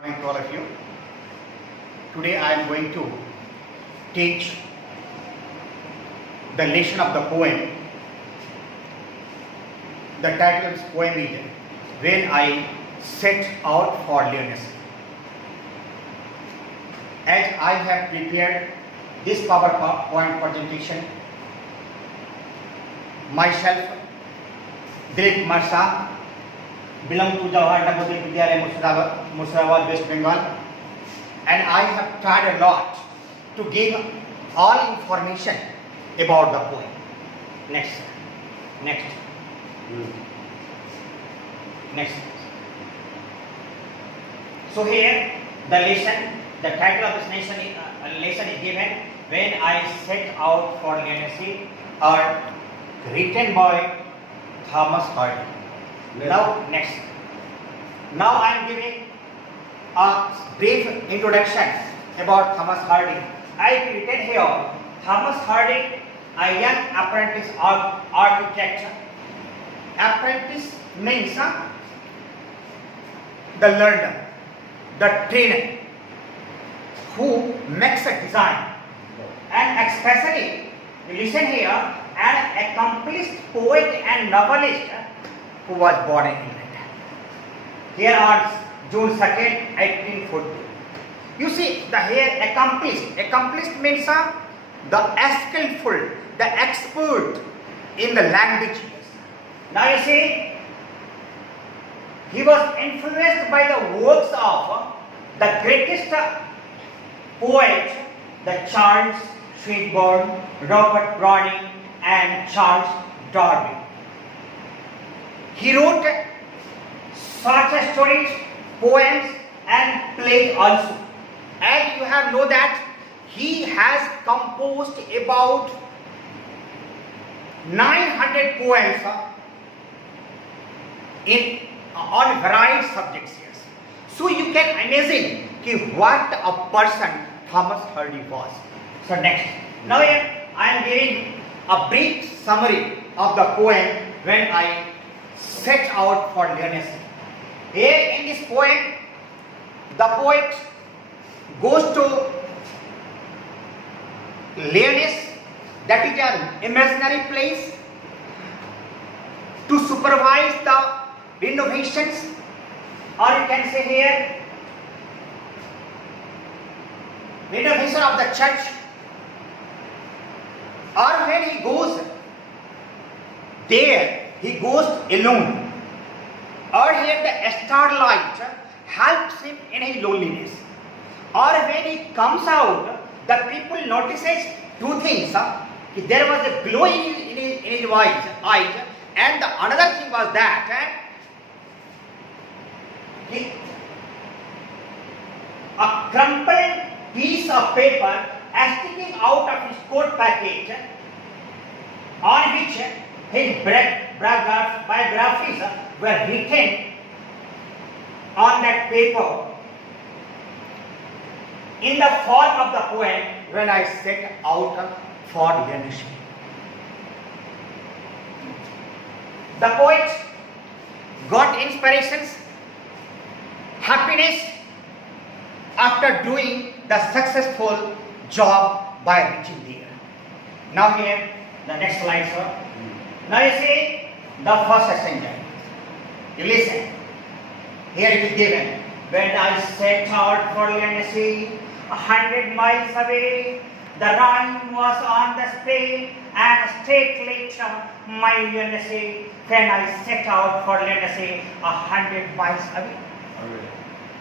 Morning to all of you. Today I am going to teach the lesson of the poem. The title of this poem is When I Set Out for Lyonnesse. As I have prepared this PowerPoint presentation, myself, Dilip Marsa, belong to Jawahar Navodaya Vidyalaya, Murshidabad, West Bengal, and I have tried a lot to give all information about the poem. Next. So here the lesson, the title of this lesson is given, When I Set Out for Lyonnesse, or written by Thomas Hardy. Now I am giving a brief introduction about Thomas Hardy. I have written here, Thomas Hardy, a young apprentice architect. Apprentice means the learner, the trainer who makes a design, and especially, listen here, an accomplished poet and novelist who was born in England. Here on June 2nd, 1840. You see, the here accomplished means the skillful, the expert in the language. Now you see, he was influenced by the works of the greatest poets, the Charles Swinburne, Robert Browning, and Charles Darwin. He wrote short stories, poems, and plays also. And you have know that he has composed about 900 poems on varied subjects. Yes. So you can imagine what a person Thomas Hardy was. So next. Now here I am giving a brief summary of the poem When I Set Out for Lyonnesse. Here in this poem, the poet goes to Lyonnesse, that is an imaginary place, to supervise the renovations, or you can say here, renovation of the church. Or when he goes there, he goes alone. Or here the starlight helps him in his loneliness. Or when he comes out, the people notices two things. There was a glow in his eyes, and the another thing was that a crumpled piece of paper sticking out of his coat package, on which his biographies were written on that paper in the form of the poem When I Set Out for Lyonnesse. The poet got inspirations, happiness after doing the successful job by reaching there. Now here, the next slide, sir. Now you see the first stanza. You listen. Here it is given. When I set out for Lyonnesse, 100 miles away, the Rhine was on the Spain, and a state later, my Lyonnesse. When I set out for Lyonnesse, 100 miles away.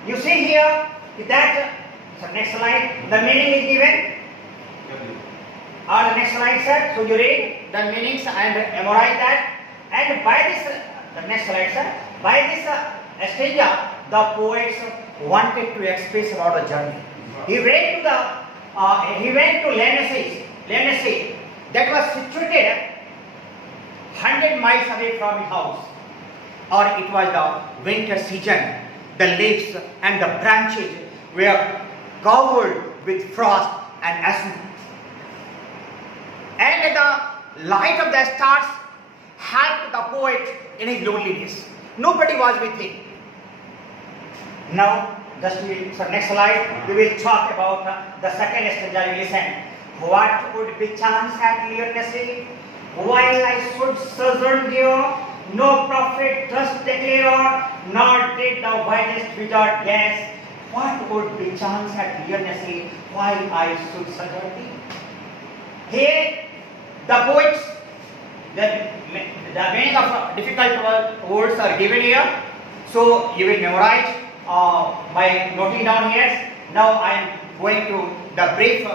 You see here that, so next slide, the meaning is given. Or the next slide, sir. So you read the meanings and memorize that. And by this, the next slide, sir. By this stanza, the poets wanted to express about the journey. He went to Lyonnesse, that was situated 100 miles away from his house. Or it was the winter season. The leaves and the branches were covered with frost and snow. And the light of the stars helped the poet in his loneliness. Nobody was with him. Now, so next slide, we will talk about the second stanza. Listen. What would be chance at Lyonnesse, while I should sojourn there? No prophet thus declare, nor did the wisest wizard guess. What would be chance at Lyonnesse, while I should sojourn there? Here, the poets, the meaning of difficult words are given here. So you will memorize by noting down here. Now I am going to the brief,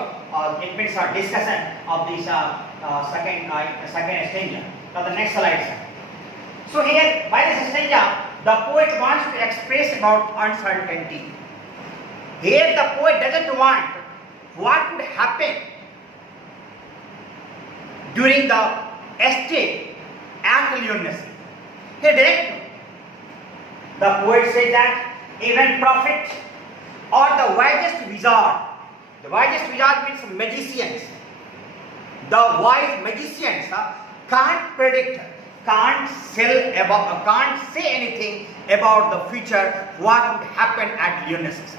it means discussion of this second stanza. Now the next slide, sir. So here, by this stanza, the poet wants to express about uncertainty. Here the poet doesn't want what would happen during the stay at Lyonnesse. He directly, the poet says that even prophet or the wisest wizard means magicians. The wise magicians can't predict, can't say anything about the future, what would happen at Lyonnesse.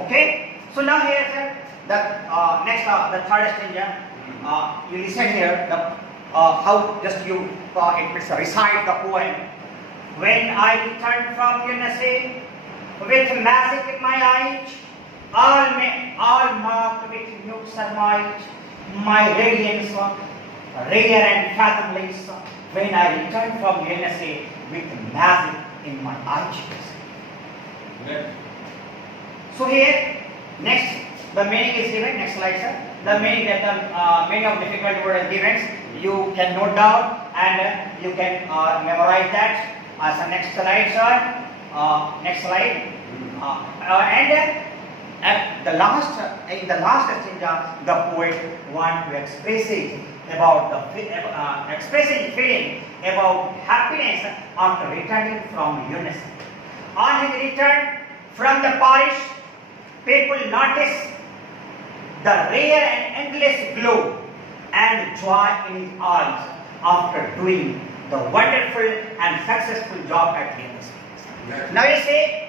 Okay, so now here, sir, the next, the third stanza. You listen here, how just you it means recite the poem. When I returned from Lyonnesse with magic in my eyes, all marked with mute sunlight, my radiance rare and fathomless. When I returned from Lyonnesse with magic in my eyes. Yes. So here, next, the meaning is given. Next slide, sir. The meaning that the meaning of difficult word is given. You can note down and you can memorize that. As the next slide, sir. Next slide. And at the last, in the last stanza, the poet wants to express it about the expressing feeling about happiness after returning from Lyonnesse. On his return from the parish, people notice the rare and endless glow and joy in his eyes after doing the wonderful and successful job at Lyonnesse. Yes. Now you see,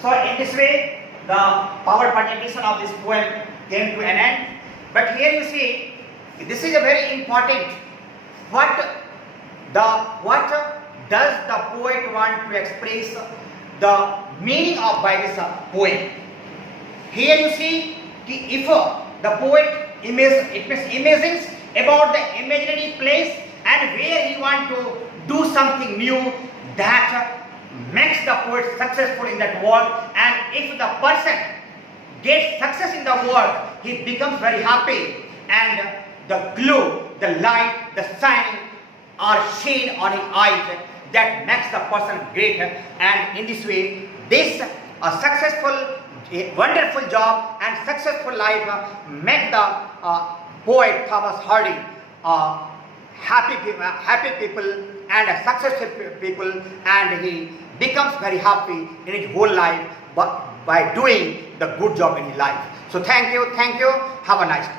so in this way, the power presentation of this poem came to an end. But here you see, this is a very important. What does the poet want to express the meaning of by this poem? Here you see, if the poet imagines about the imaginary place and where he want to do something new that makes the poet successful in that work, and if the person gets success in the work, he becomes very happy, and the glow, the light, the shining are seen on his eyes that makes the person great. And in this way, this successful, wonderful job and successful life make the poet Thomas Hardy happy people and successful people, and he becomes very happy in his whole life by doing the good job in his life. So thank you, have a nice day.